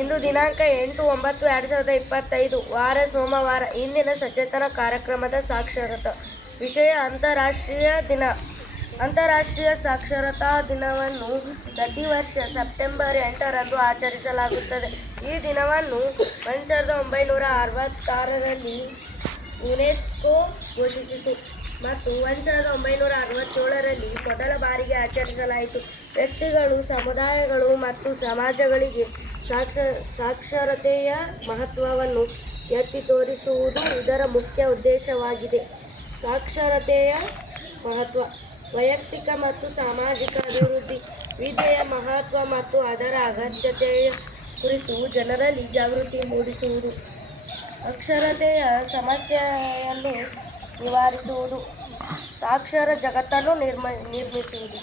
ಇಂದು ದಿನಾಂಕ ಎಂಟು ಒಂಬತ್ತು ಎರಡು ಸಾವಿರದ ಇಪ್ಪತ್ತೈದು, ವಾರ ಸೋಮವಾರ, ಇಂದಿನ ಸಚೇತನ ಕಾರ್ಯಕ್ರಮದ ಸಾಕ್ಷರತಾ. ವಿಷಯ ಅಂತಾರಾಷ್ಟ್ರೀಯ ದಿನ. ಅಂತಾರಾಷ್ಟ್ರೀಯ ಸಾಕ್ಷರತಾ ದಿನವನ್ನು ಪ್ರತಿ ವರ್ಷ ಸೆಪ್ಟೆಂಬರ್ ಎಂಟರಂದು ಆಚರಿಸಲಾಗುತ್ತದೆ. ಈ ದಿನವನ್ನು ಒಂದು ಸಾವಿರದ ಒಂಬೈನೂರ ಅರವತ್ತಾರರಲ್ಲಿ ಯುನೆಸ್ಕೋ ಘೋಷಿಸಿತು ಮತ್ತು ಒಂದು ಸಾವಿರದ ಒಂಬೈನೂರ ಅರವತ್ತೇಳರಲ್ಲಿ ಮೊದಲ ಬಾರಿಗೆ ಆಚರಿಸಲಾಯಿತು. ವ್ಯಕ್ತಿಗಳು, ಸಮುದಾಯಗಳು ಮತ್ತು ಸಮಾಜಗಳಿಗೆ ಸಾಕ್ಷ ಸಾಕ್ಷರತೆಯ ಮಹತ್ವವನ್ನು ಎತ್ತಿ ತೋರಿಸುವುದು ಇದರ ಮುಖ್ಯ ಉದ್ದೇಶವಾಗಿದೆ. ಸಾಕ್ಷರತೆಯ ಮಹತ್ವ, ವೈಯಕ್ತಿಕ ಮತ್ತು ಸಾಮಾಜಿಕ ಅಭಿವೃದ್ಧಿ, ವಿದ್ಯೆಯ ಮಹತ್ವ ಮತ್ತು ಅದರ ಅಗತ್ಯತೆಯ ಕುರಿತು ಜನರಲ್ಲಿ ಜಾಗೃತಿ ಮೂಡಿಸುವುದು, ಅಕ್ಷರತೆಯ ಸಮಸ್ಯೆಯನ್ನು ನಿವಾರಿಸುವುದು, ಸಾಕ್ಷರ ಜಗತ್ತನ್ನು ನಿರ್ಮ, ನಿರ್ಮಿಸುವುದು.